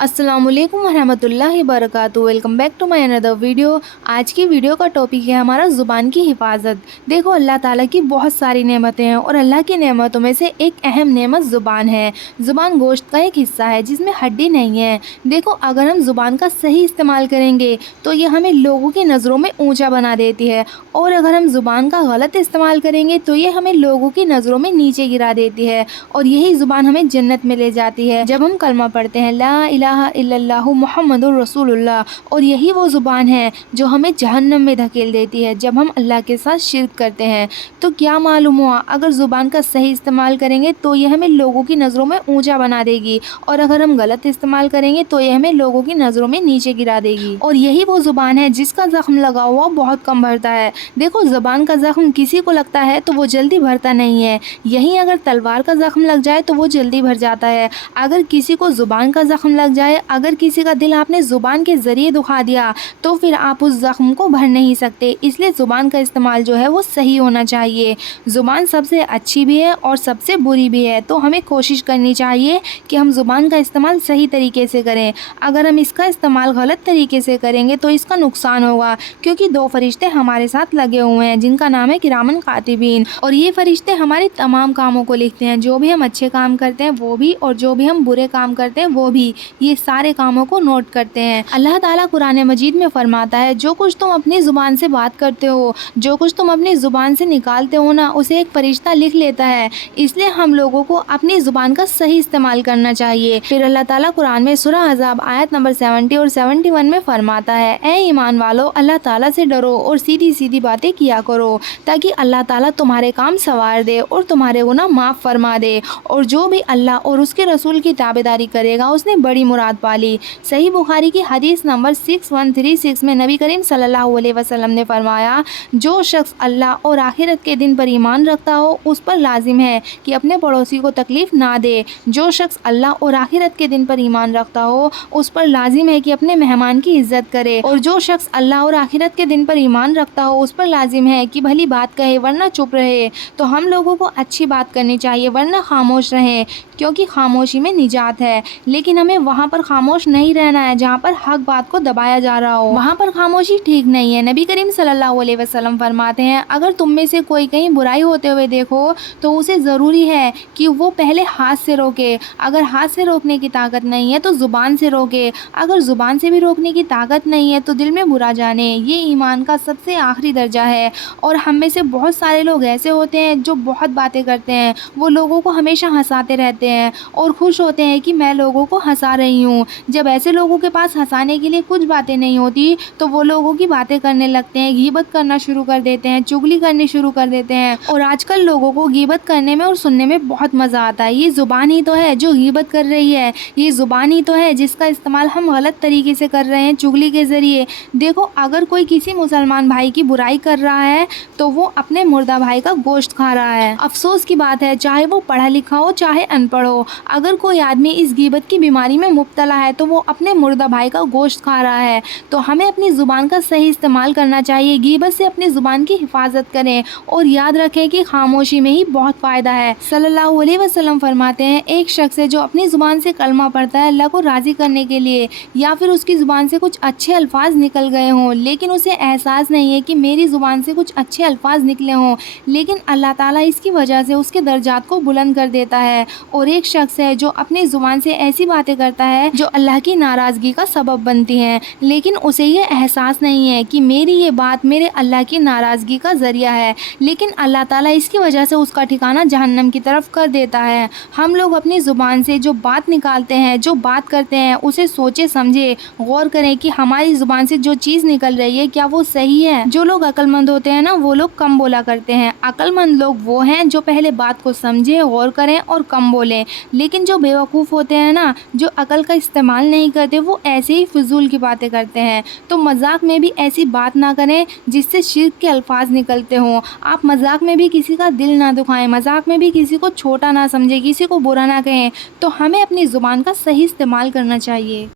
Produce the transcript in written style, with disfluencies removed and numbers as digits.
अस्सलाम वालेकुम वरहमतुल्लाहि वबरकातुहू। Welcome back to my another video. आज की वीडियो का टॉपिक है हमारा ज़ुबान की हिफाजत। देखो, अल्लाह ताला की बहुत सारी नेमतें हैं और अल्लाह की नेमतों में से एक अहम नेमत ज़ुबान है। ज़ुबान गोश्त का एक हिस्सा है जिसमें हड्डी नहीं है। देखो, अगर हम ज़ुबान का सही इस्तेमाल करेंगे तो ये हमें लोगों की नज़रों में ऊँचा बना देती है, और अगर हम ज़ुबान का गलत इस्तेमाल करेंगे तो ये हमें लोगों की नज़रों में नीचे गिरा देती है, और यही ज़ुबान हमें जन्नत में ले जाती है। जब हम कलमा पढ़ते हैं ला इलाहा इल्लल्लाहु मुहम्मदुर रसूलुल्लाह, और यही वो ज़ुबान है जो हमें जहन्नम में धकेल देती है जब हम अल्लाह के साथ शिर्क करते हैं। तो क्या मालूम हुआ, अगर ज़ुबान का सही इस्तेमाल करेंगे तो ये हमें लोगों की नज़रों में ऊंचा बना देगी, और अगर हम गलत इस्तेमाल करेंगे तो ये हमें लोगों की नज़रों में नीचे गिरा देगी। और यही वो ज़ुबान है जिसका ज़ख्म लगा हुआ बहुत कम भरता है। देखो, ज़ुबान का ज़ख्म किसी को लगता है तो वो जल्दी भरता नहीं है। यहीं अगर तलवार का ज़ख्म लग जाए तो वो जल्दी भर जाता है। अगर किसी को ज़ुबान का ज़ख्म लग जाए, अगर किसी का दिल आपने ज़ुबान के ज़रिए दुखा दिया, तो फिर आप उस ज़ख्म को भर नहीं सकते। इसलिए ज़ुबान का इस्तेमाल जो है वो सही होना चाहिए। ज़ुबान सबसे अच्छी भी है और सबसे बुरी भी है, तो हमें कोशिश करनी चाहिए कि हम ज़ुबान का इस्तेमाल सही तरीके से करें। अगर हम इसका इस्तेमाल गलत तरीके से करेंगे तो इसका नुकसान होगा, क्योंकि दो फरिश्ते हमारे साथ लगे हुए हैं जिनका नाम है किरामन कातिबीन, और ये फरिश्ते हमारे तमाम कामों को लिखते हैं। जो भी हम अच्छे काम करते हैं वो भी, और जो भी हम बुरे काम करते हैं वो भी, ये सारे कामों को नोट करते हैं। अल्लाह ताला कुरान मजीद में फरमाता है, जो कुछ तुम अपनी ज़ुबान से बात करते हो, जो कुछ तुम अपनी ज़ुबान से निकालते हो ना, उसे एक फरिश्ता लिख लेता है। इसलिए हम लोगों को अपनी ज़ुबान का सही इस्तेमाल करना चाहिए। फिर अल्लाह ताला कुरान में सूरह अहज़ाब आयत नंबर 70 और 71 में फरमाता है, ए ईमान वालो, अल्लाह ताला से डरो और सीधी सीधी बातें किया करो, ताकि अल्लाह ताला तुम्हारे काम सवार दे और तुम्हारे गुनाह माफ़ फरमा दे। और जो भी अल्लाह और उसके रसूल की ताबेदारी करेगा उसने बड़ी मुराद पाली। सही बुखारी की हदीस नंबर 6136 में नबी करीम सल्लल्लाहु अलैहि वसल्लम ने फरमाया, जो शख्स अल्लाह और आखिरत के दिन पर ईमान रखता हो उस पर लाजिम है कि अपने पड़ोसी को तकलीफ़ ना दे। जो शख्स अल्लाह और आखिरत के दिन पर ईमान रखता हो उस पर लाजिम है कि अपने मेहमान की इज्जत करे, और जो शख्स अल्लाह और आखिरत के दिन पर ईमान रखता हो उस पर लाजिम है कि भली बात कहे वरना चुप रहे। तो हम लोगों को अच्छी बात करनी चाहिए वरना खामोश रहें, क्योंकि खामोशी में निजात है। लेकिन हमें वहाँ पर खामोश नहीं रहना है जहाँ पर हक बात को दबाया जा रहा हो, वहाँ पर खामोशी ठीक नहीं है। नबी करीम सल्लल्लाहु अलैहि वसल्लम फरमाते हैं, अगर तुम में से कोई कहीं बुराई होते हुए देखो तो उसे ज़रूरी है कि वो पहले हाथ से रोके। अगर हाथ से रोकने की ताकत नहीं है तो ज़ुबान से रोके। अगर ज़ुबान से भी रोकने की ताकत नहीं है तो दिल में बुरा जाने। ये ईमान का सबसे आखिरी दर्जा है। और हम में से बहुत सारे लोग ऐसे होते हैं जो बहुत बातें करते हैं, वो लोगों को हमेशा हंसाते रहते हैं और खुश होते हैं कि मैं लोगों को हंसा रही हूँ। जब ऐसे लोगों के पास हंसाने के लिए कुछ बातें नहीं होती तो वो लोगों की बातें करने लगते हैं, गीबत करना शुरू कर देते हैं, चुगली करनी शुरू कर देते हैं। और आजकल लोगों को गीबत करने में और सुनने में बहुत मज़ा आता है। ये ज़ुबान ही तो है जो गीबत कर रही है, ये ज़ुबान ही तो है जिसका इस्तेमाल हम गलत तरीके से कर रहे हैं, चुगली के ज़रिए। देखो, अगर कोई किसी मुसलमान भाई की बुराई कर रहा है तो वो अपने मुर्दा भाई का गोश्त खा रहा है। अफसोस की बात है, चाहे वो पढ़ा लिखा हो चाहे अनपढ़ हो, अगर कोई आदमी इस गीबत की बीमारी में मुब्तला है तो वो अपने मुर्दा भाई का गोश्त खा रहा है। तो हमें अपनी ज़ुबान का सही इस्तेमाल करना चाहिए। गीबत से अपनी ज़ुबान की हिफाजत करें और याद रखें कि खामोशी में ही बहुत फ़ायदा है। सल्लल्लाहु अलैहि वसल्लम फरमाते हैं, एक शख्स है जो अपनी ज़ुबान से कलमा पढ़ता है अल्लाह को राज़ी करने के लिए, या फिर उसकी ज़ुबान से कुछ अच्छे अल्फाज निकल गए हों लेकिन उसे एहसास नहीं है कि मेरी ज़ुबान से कुछ अच्छे अल्फाज निकले हों, लेकिन अल्लाह ताला इसकी वजह से उसके दर्जात को बुलंद कर देता है। और एक शख्स है जो अपनी ज़ुबान से ऐसी बातें करता है जो अल्लाह की नाराज़गी का सबब बनती हैं, लेकिन उसे ये एहसास नहीं है कि मेरी ये बात मेरे अल्लाह की नाराज़गी का ज़रिया है, लेकिन अल्लाह ताला इसकी वजह से उसका ठिकाना जहन्नम की तरफ कर देता है। हम लोग अपनी ज़ुबान से जो बात निकालते हैं, जो बात करते हैं, उसे सोचे समझे गौर करें कि हमारी ज़ुबान से जो चीज़ निकल रही है क्या वो सही है। जो लोग अक्लमंद होते हैं ना, वो लोग कम बोला करते हैं। अक्लमंद लोग वो हैं जो पहले बात को समझे, गौर करें और कम बोलें। लेकिन जो बेवकूफ़ होते हैं ना, जो अकल का इस्तेमाल नहीं करते, वो ऐसे ही फिजूल की बातें करते हैं। तो मजाक में भी ऐसी बात ना करें जिससे शिर्क के अल्फाज निकलते हों। आप मजाक में भी किसी का दिल ना दुखाएं, मजाक में भी किसी को छोटा ना समझें, किसी को बुरा ना कहें। तो हमें अपनी ज़ुबान का सही इस्तेमाल करना चाहिए।